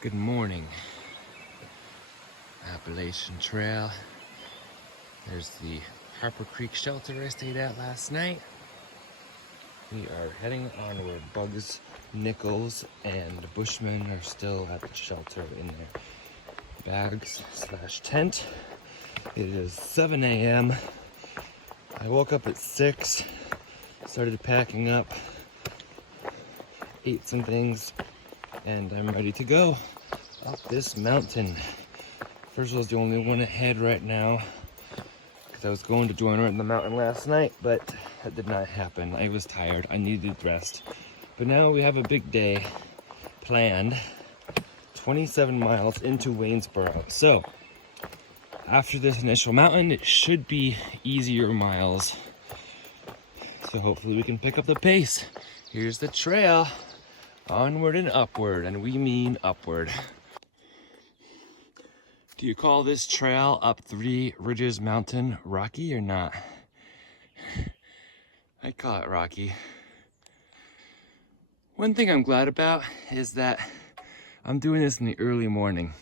Good morning. Appalachian Trail. There's the Harper Creek shelter I stayed at last night. We are heading onward. Bugs, Nichols, and Bushmen are still at the shelter in their bags/tent. It is 7 a.m. I woke up at 6, started packing up, ate some things, and I'm ready to go up this mountain. First was the only one ahead right now because I was going to join her in the mountain last night, but that did not happen. I was tired, I needed rest. But now we have a big day planned, 27 miles into Waynesboro. So after this initial mountain, it should be easier miles. So hopefully we can pick up the pace. Here's the trail. Onward and upward, and we mean upward. Do you call this trail up Three Ridges Mountain rocky or not? I call it rocky. One thing I'm glad about is that I'm doing this in the early morning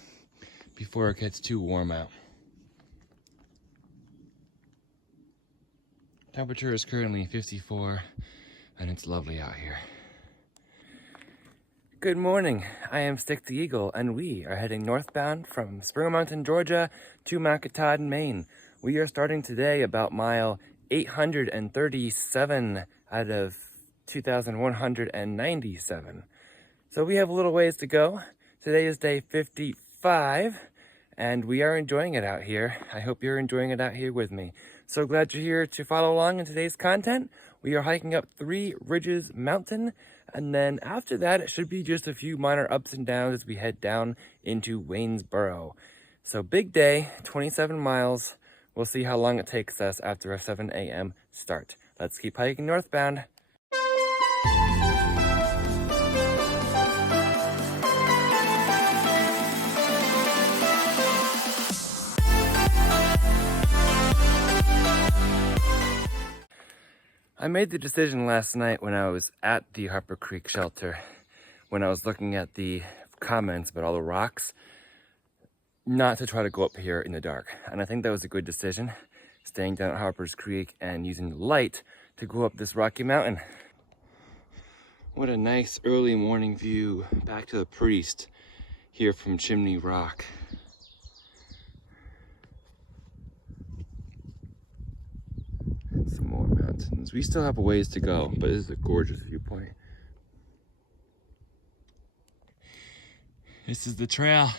before it gets too warm out. Temperature is currently 54 and it's lovely out here. Good morning, I am Stick the Eagle, and we are heading northbound from Springer Mountain, Georgia to Macataud, Maine. We are starting today about mile 837 out of 2,197. So we have a little ways to go. Today is day 55, and we are enjoying it out here. I hope you're enjoying it out here with me. So glad you're here to follow along in today's content. We are hiking up Three Ridges Mountain, and then after that, it should be just a few minor ups and downs as we head down into Waynesboro. So big day, 27 miles. We'll see how long it takes us after a 7 a.m. start. Let's keep hiking northbound. I made the decision last night when I was at the Harper Creek shelter, when I was looking at the comments about all the rocks, not to try to go up here in the dark. And I think that was a good decision, staying down at Harper's Creek and using the light to go up this rocky mountain. What a nice early morning view back to the Priest here from Chimney Rock. Some more mountains. We still have a ways to go, but this is a gorgeous viewpoint. This is the trail.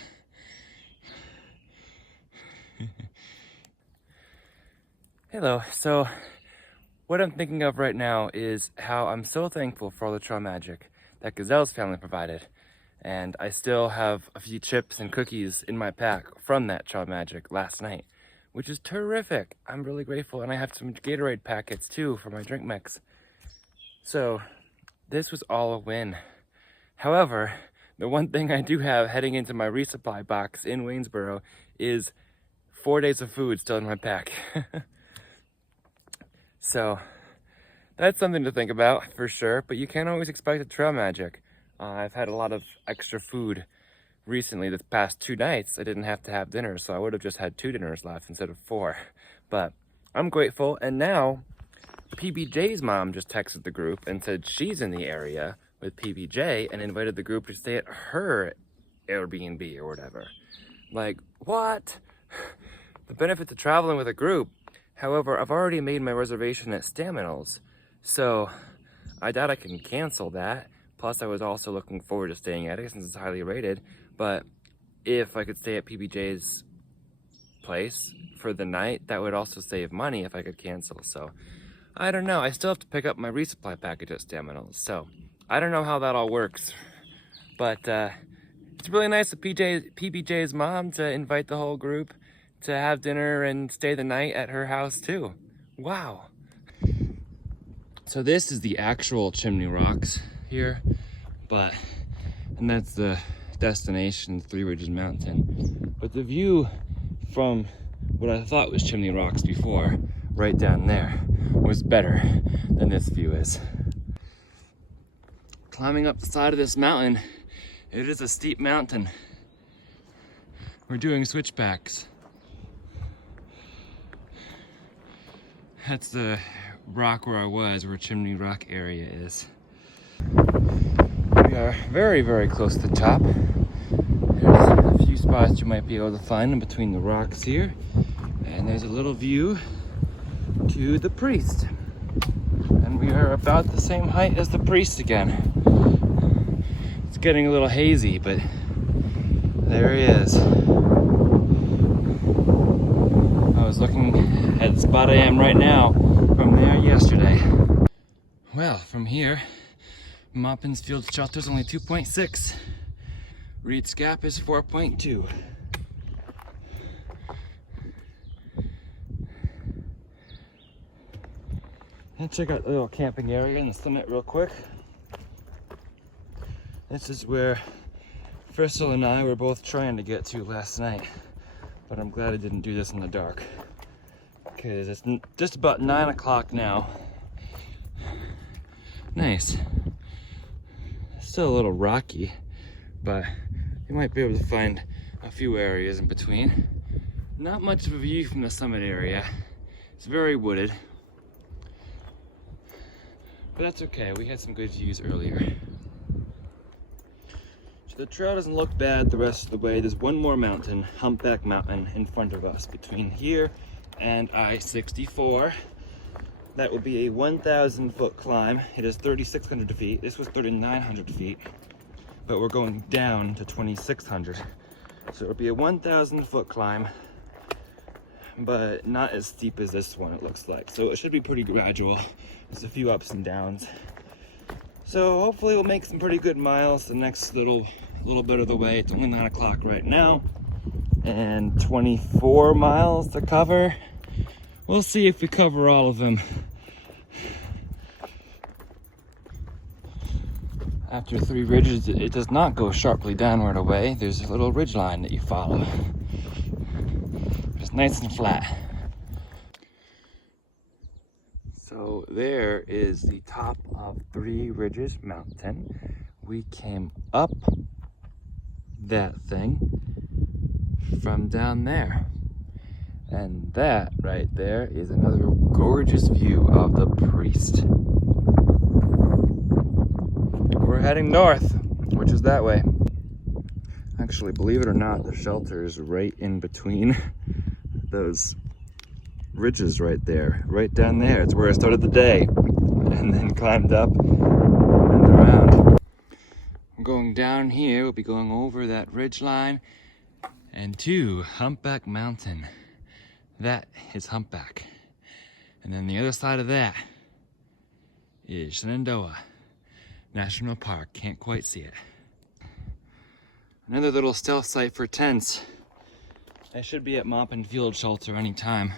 Hello. So what I'm thinking of right now is how I'm so thankful for all the trail magic that Gazelle's family provided. And I still have a few chips and cookies in my pack from that trail magic last night, which is terrific. I'm really grateful, and I have some Gatorade packets too for my drink mix. So this was all a win. However, the one thing I do have heading into my resupply box in Waynesboro is 4 days of food still in my pack. So that's something to think about for sure, but you can't always expect the trail magic. I've had a lot of extra food recently. The past 2 nights I didn't have to have dinner, so I would have just had 2 dinners left instead of 4. But I'm grateful. And now PBJ's mom just texted the group and said she's in the area with PBJ and invited the group to stay at her Airbnb or whatever. Like, what? The benefits of traveling with a group. However, I've already made my reservation at Staminals, so I doubt I can cancel that. Plus, I was also looking forward to staying at it since it's highly rated. But if I could stay at PBJ's place for the night, that would also save money if I could cancel. So I don't know. I still have to pick up my resupply package at Staminals. So I don't know how that all works. But it's really nice of PBJ's mom to invite the whole group to have dinner and stay the night at her house too. Wow. So this is the actual Chimney Rocks here, and that's the destination, Three Ridges Mountain. But the view from what I thought was Chimney Rocks before, right down there, was better than this view is. Climbing up the side of this mountain, it is a steep mountain. We're doing switchbacks. That's the rock where I was, where Chimney Rock area is. We are very, very close to the top. There's a few spots you might be able to find in between the rocks here. And there's a little view to the priest. And we are about the same height as the priest again. It's getting a little hazy, but there he is. I was looking at the spot I am right now from there yesterday. Well, from here, Maupin's Field Shelter is only 2.6. Reed's Gap is 4.2. And check out the little camping area in the summit real quick. This is where Crystal and I were both trying to get to last night, but I'm glad I didn't do this in the dark, because it's just about 9 o'clock now. Nice. Still a little rocky, but you might be able to find a few areas in between. Not much of a view from the summit area. It's very wooded, but that's okay. We had some good views earlier. So the trail doesn't look bad the rest of the way. There's one more mountain, Humpback Mountain, in front of us between here and I-64. That will be a 1,000 foot climb. It is 3,600 feet. This was 3,900 feet, but we're going down to 2,600. So it'll be a 1,000 foot climb, but not as steep as this one, it looks like. So it should be pretty gradual. There's a few ups and downs. So hopefully we'll make some pretty good miles the next little bit of the way. It's only 9 o'clock right now, and 24 miles to cover. We'll see if we cover all of them. After 3 ridges, it does not go sharply downward away. There's a little ridge line that you follow. It's nice and flat. So there is the top of 3 Ridges Mountain. We came up that thing from down there. And that right there is another gorgeous view of the priest. We're heading north, which is that way. Actually, believe it or not, the shelter is right in between those ridges right there. Right down there. It's where I started the day and then climbed up and around. I'm going down here. We'll be going over that ridge line and to Humpback Mountain. That is Humpback. And then the other side of that is Shenandoah National Park. Can't quite see it. Another little stealth site for tents. I should be at Maupin Field Shelter anytime,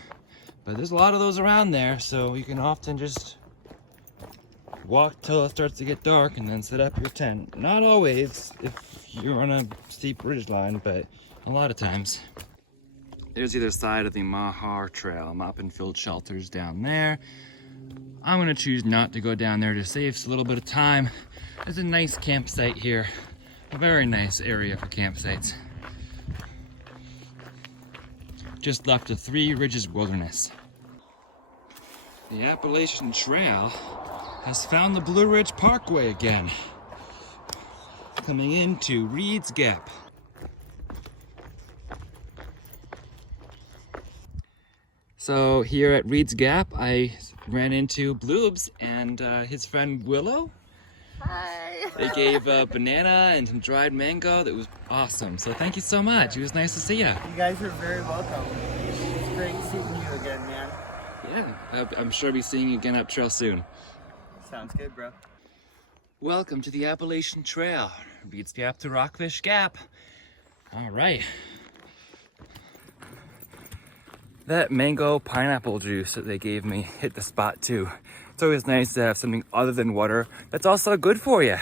but there's a lot of those around there, so you can often just walk till it starts to get dark and then set up your tent. Not always if you're on a steep ridge line, but a lot of times. There's the other side of the Mahar Trail. Maupin Field Shelter's down there. I'm gonna choose not to go down there to save us a little bit of time. There's a nice campsite here. A very nice area for campsites. Just left of 3 Ridges Wilderness. The Appalachian Trail has found the Blue Ridge Parkway again. Coming into Reed's Gap. So here at Reed's Gap, I ran into Bloobs and his friend Willow. Hi. They gave a banana and some dried mango. That was awesome. So thank you so much. It was nice to see you. You guys are very welcome. It's great seeing you again, man. Yeah, I'm sure I'll be seeing you again up trail soon. Sounds good, bro. Welcome to the Appalachian Trail. Reed's Gap to Rockfish Gap. All right. That mango pineapple juice that they gave me hit the spot too. It's always nice to have something other than water that's also good for you.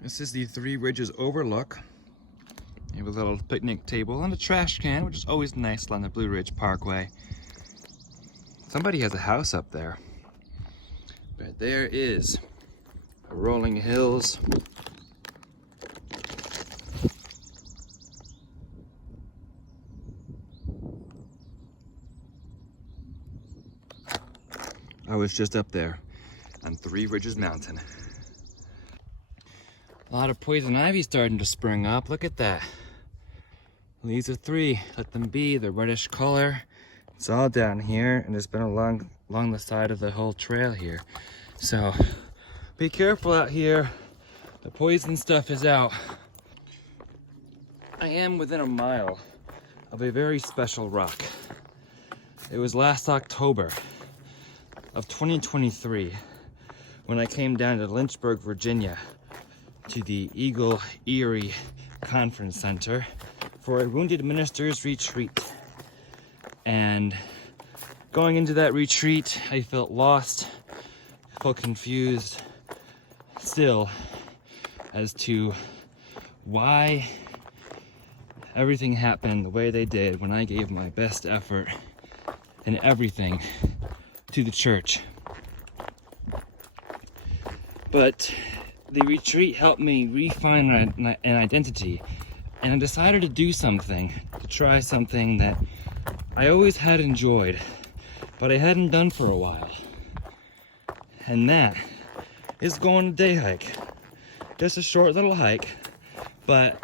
This is the 3 Ridges Overlook. You have a little picnic table and a trash can, which is always nice along the Blue Ridge Parkway. Somebody has a house up there. But there is the rolling hills. I was just up there on Three Ridges Mountain. A lot of poison ivy starting to spring up. Look at that. Leaves of three, let them be, the reddish color. It's all down here, and it's been along the side of the whole trail here. So be careful out here. The poison stuff is out. I am within a mile of a very special rock. It was last October of 2023 when I came down to Lynchburg, Virginia to the Eagle Erie Conference Center for a Wounded Ministers Retreat. And going into that retreat, I felt lost, felt confused still as to why everything happened the way they did when I gave my best effort and everything to the church. But the retreat helped me refine an identity, and I decided to do something, to try something that I always had enjoyed, but I hadn't done for a while. And that is going to day hike. Just a short little hike, but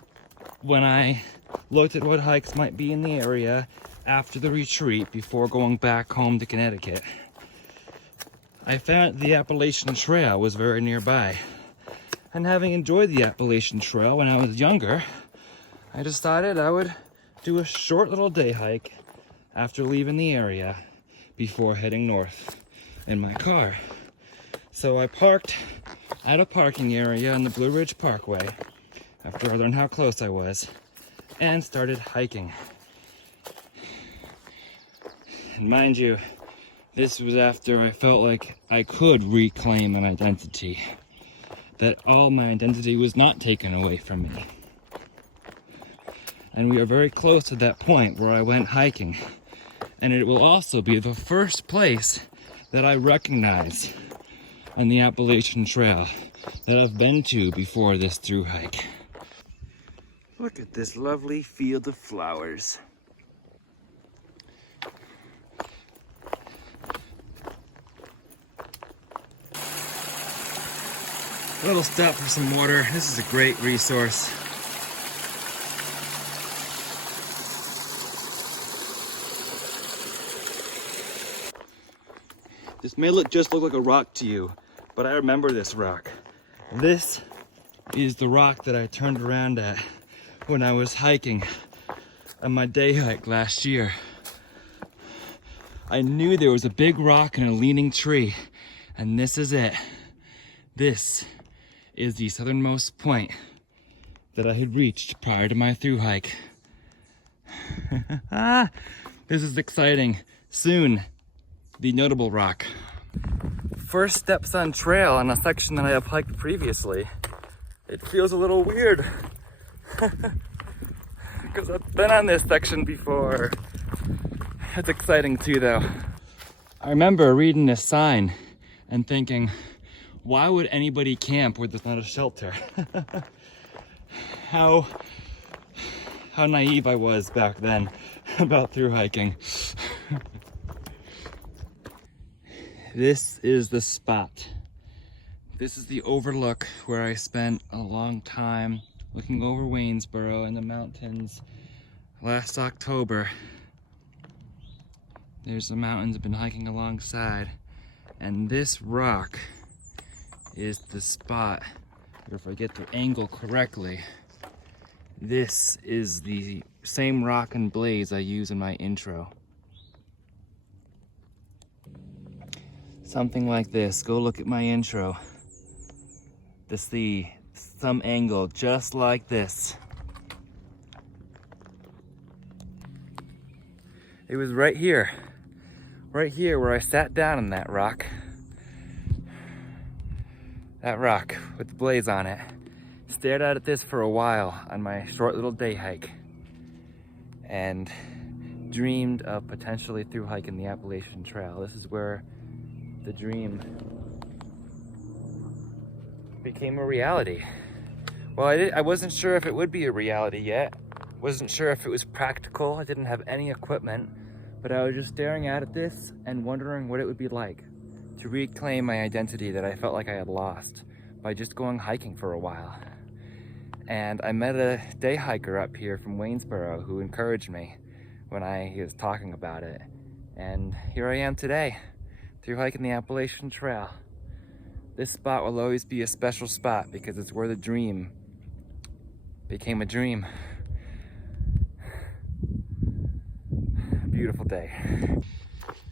when I looked at what hikes might be in the area after the retreat before going back home to Connecticut, I found the Appalachian Trail was very nearby. And having enjoyed the Appalachian Trail when I was younger, I decided I would do a short little day hike after leaving the area before heading north in my car. So I parked at a parking area in the Blue Ridge Parkway after I learned how close I was and started hiking. And mind you, this was after I felt like I could reclaim an identity, that all my identity was not taken away from me. And we are very close to that point where I went hiking. And it will also be the first place that I recognize on the Appalachian Trail that I've been to before this thru-hike. Look at this lovely field of flowers. A little stop for some water. This is a great resource. This may just look like a rock to you, but I remember this rock. This is the rock that I turned around at when I was hiking on my day hike last year. I knew there was a big rock and a leaning tree, and this is it. This is the southernmost point that I had reached prior to my thru-hike. This is exciting. Soon, the notable rock. First steps on trail on a section that I have hiked previously. It feels a little weird because I've been on this section before. It's exciting too though. I remember reading this sign and thinking, why would anybody camp where there's not a shelter? How naive I was back then about thru-hiking. This is the spot. This is the overlook where I spent a long time looking over Waynesboro and the mountains last October. There's the mountains I've been hiking alongside, and this rock is the spot, or if I get the angle correctly, this is the same rock and blaze I use in my intro. Something like this. Go look at my intro. To see some angle just like this. It was right here where I sat down on that rock. That rock with the blaze on it. Stared out at this for a while on my short little day hike. And dreamed of potentially thru-hiking the Appalachian Trail. This is where the dream became a reality. Well, I wasn't sure if it would be a reality yet. Wasn't sure if it was practical. I didn't have any equipment, but I was just staring out at this and wondering what it would be like to reclaim my identity that I felt like I had lost by just going hiking for a while. And I met a day hiker up here from Waynesboro who encouraged me when he was talking about it. And here I am today, through hiking the Appalachian Trail. This spot will always be a special spot because it's where the dream became a dream. Beautiful day.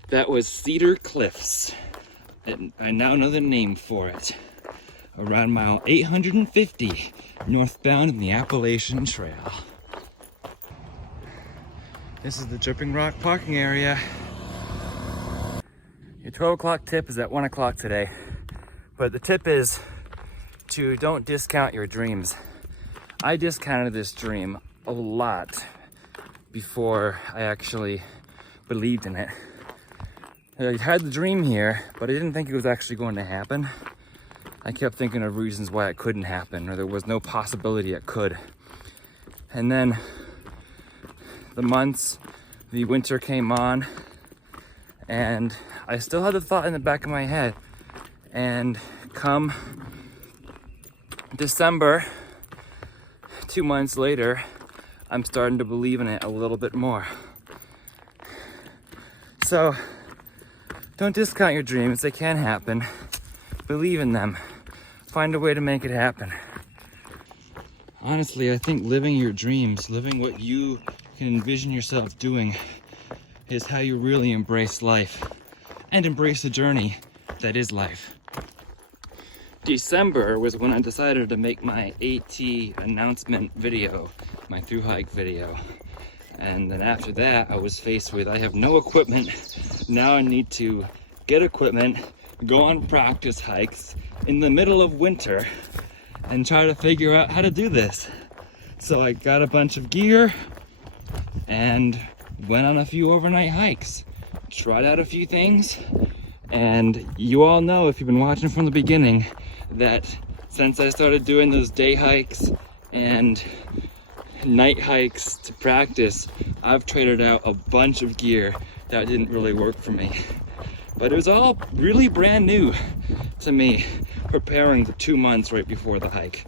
That was Cedar Cliffs, and I now know the name for it. Around mile 850 northbound in the Appalachian Trail. This is the Dripping Rock parking area. Your 12 o'clock tip is at 1 o'clock today, but the tip is to don't discount your dreams. I discounted this dream a lot before I actually believed in it. I had the dream here, but I didn't think it was actually going to happen. I kept thinking of reasons why it couldn't happen, or there was no possibility it could. And then the winter came on, and I still had the thought in the back of my head. And come December, 2 months later, I'm starting to believe in it a little bit more. So, don't discount your dreams, they can happen. Believe in them. Find a way to make it happen. Honestly, I think living your dreams, living what you can envision yourself doing, is how you really embrace life and embrace the journey that is life. December was when I decided to make my AT announcement video, my Thru-Hike video. And then after that, I was faced with, I have no equipment. Now I need to get equipment, go on practice hikes in the middle of winter, and try to figure out how to do this. So I got a bunch of gear and went on a few overnight hikes, tried out a few things, and you all know, if you've been watching from the beginning, that since I started doing those day hikes and night hikes to practice, I've traded out a bunch of gear that didn't really work for me. But it was all really brand new to me, preparing for 2 months right before the hike.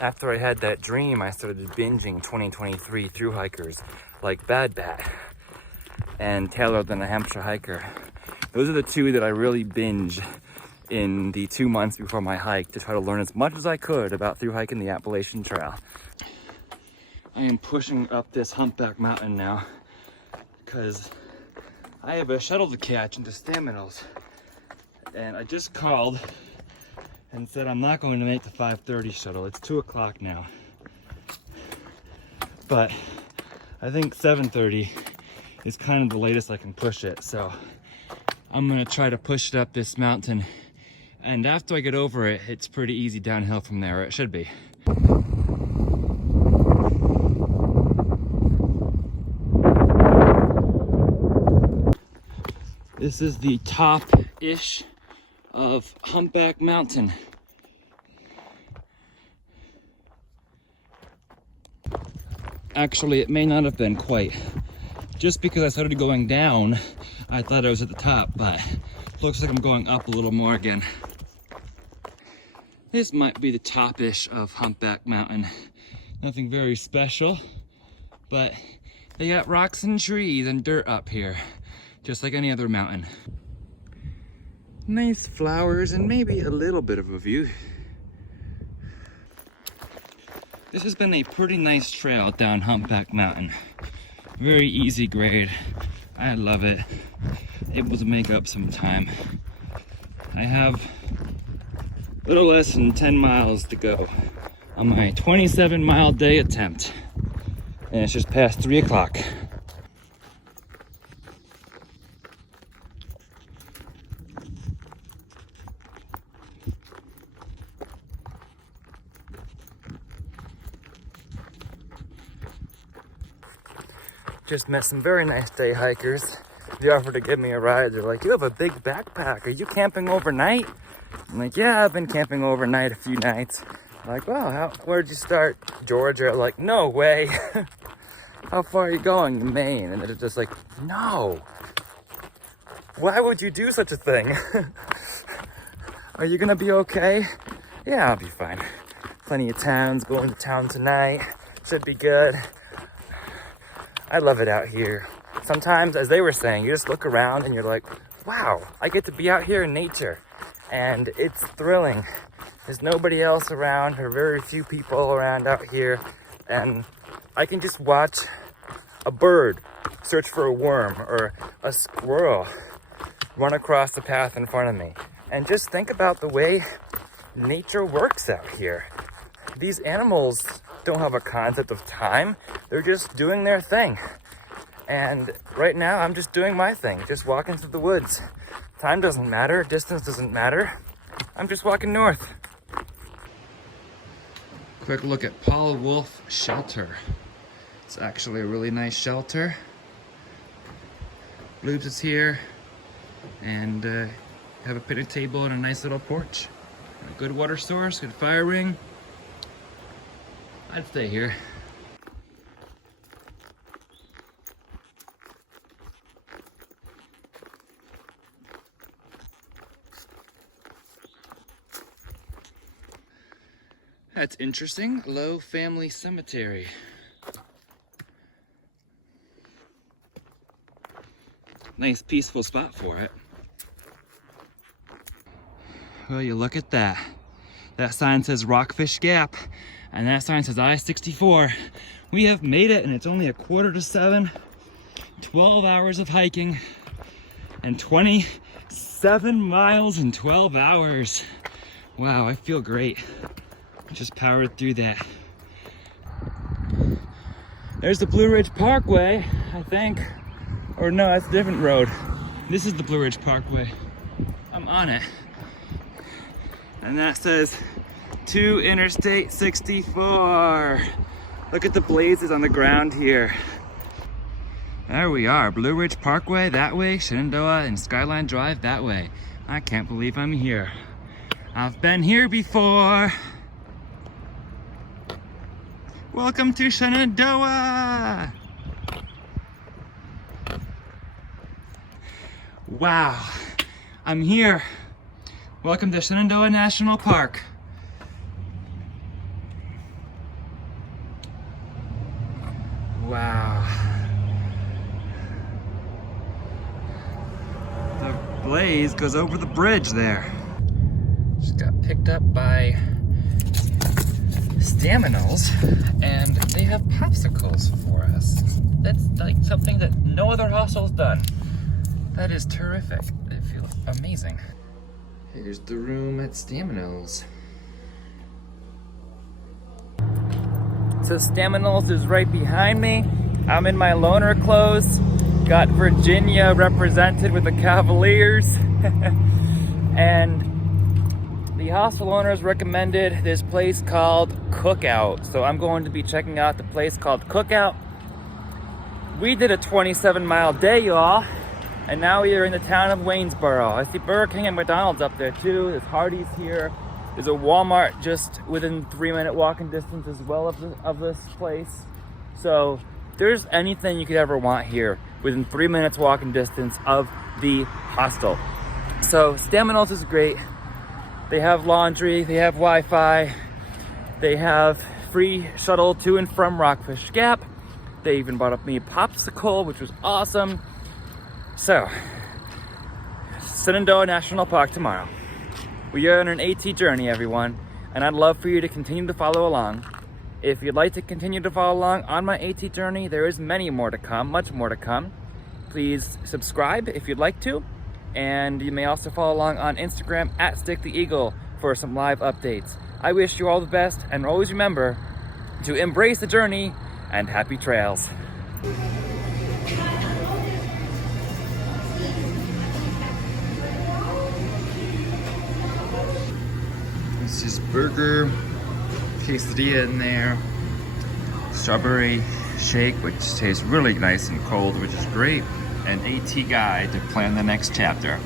After I had that dream, I started binging 2023 Thru-Hikers like Bad Bat and Taylor the New Hampshire Hiker. Those are the two that I really binged in the 2 months before my hike to try to learn as much as I could about Thru-Hiking the Appalachian Trail. I am pushing up this humpback mountain now because I have a shuttle to catch into Staminals, and I just called and said I'm not going to make the 5:30 shuttle. It's 2 o'clock now, but I think 7:30 is kind of the latest I can push it, so I'm gonna try to push it up this mountain, and after I get over it, it's pretty easy downhill from there, or it should be. This is the top-ish of Humpback Mountain. Actually, it may not have been quite. Just because I started going down, I thought I was at the top, but looks like I'm going up a little more again. This might be the top-ish of Humpback Mountain. Nothing very special, but they got rocks and trees and dirt up here, just like any other mountain. Nice flowers and maybe a little bit of a view. This has been a pretty nice trail down Humpback Mountain. Very easy grade. I love it. Able to make up some time. I have a little less than 10 miles to go on my 27-mile day attempt. And it's just past 3 o'clock. Just met some very nice day hikers. They offered to give me a ride. They're like, "You have a big backpack. Are you camping overnight?" I'm like, "Yeah, I've been camping overnight a few nights." I'm like, "Wow, where'd you start?" "Georgia." I'm like, "No way." "How far are you going?" "Maine." And they're just like, "No." Why would you do such a thing? Are you gonna be okay? Yeah, I'll be fine. Plenty of towns, going to town tonight. Should be good. I love it out here. Sometimes, as they were saying, you just look around and you're like, wow, I get to be out here in nature. And it's thrilling. There's nobody else around, or very few people around out here. And I can just watch a bird search for a worm, or a squirrel run across the path in front of me. And just think about the way nature works out here. These animals don't have a concept of time. They're just doing their thing. And right now, I'm just doing my thing, just walking through the woods. Time doesn't matter, distance doesn't matter. I'm just walking north. Quick look at Paul Wolf Shelter. It's actually a really nice shelter. Bloobs is here, and have a picnic table and a nice little porch. A good water source, good fire ring. I'd stay here. That's interesting. Low Family Cemetery. Nice peaceful spot for it. Well, you look at that. That sign says Rockfish Gap, and that sign says I-64. We have made it, and it's only 6:45. 12 hours of hiking, and 27 miles in 12 hours. Wow, I feel great. Just powered through that. There's the Blue Ridge Parkway, I think. Or no, that's a different road. This is the Blue Ridge Parkway. I'm on it. And that says to Interstate 64. Look at the blazes on the ground here. There we are, Blue Ridge Parkway that way, Shenandoah and Skyline Drive that way. I can't believe I'm here. I've been here before. Welcome to Shenandoah! Wow, I'm here. Welcome to Shenandoah National Park. Wow. The blaze goes over the bridge there. Just got picked up by Staminals, and they have popsicles for us. That's like something that no other hostel's done. That is terrific. They feel amazing. Here's the room at Staminals. So Staminals is right behind me. I'm in my loner clothes. Got Virginia represented with the Cavaliers. And the hostel owners recommended this place called Cookout. So I'm going to be checking out the place called Cookout. We did a 27-mile day, y'all. And now we are in the town of Waynesboro. I see Burger King and McDonald's up there too. There's Hardee's here. There's a Walmart just within 3-minute walking distance as well of this place. So there's anything you could ever want here within 3 minutes walking distance of the hostel. So Staminals is great. They have laundry, they have Wi-Fi, they have free shuttle to and from Rockfish Gap. They even brought up me a popsicle, which was awesome. So, Shenandoah National Park tomorrow. We are on an AT journey, everyone, and I'd love for you to continue to follow along. If you'd like to continue to follow along on my AT journey, there is many more to come, much more to come. Please subscribe if you'd like to, and you may also follow along on Instagram at StickTheEagle for some live updates. I wish you all the best, and always remember to embrace the journey and happy trails. This is burger, quesadilla in there, strawberry shake, which tastes really nice and cold, which is great, and AT guide to plan the next chapter.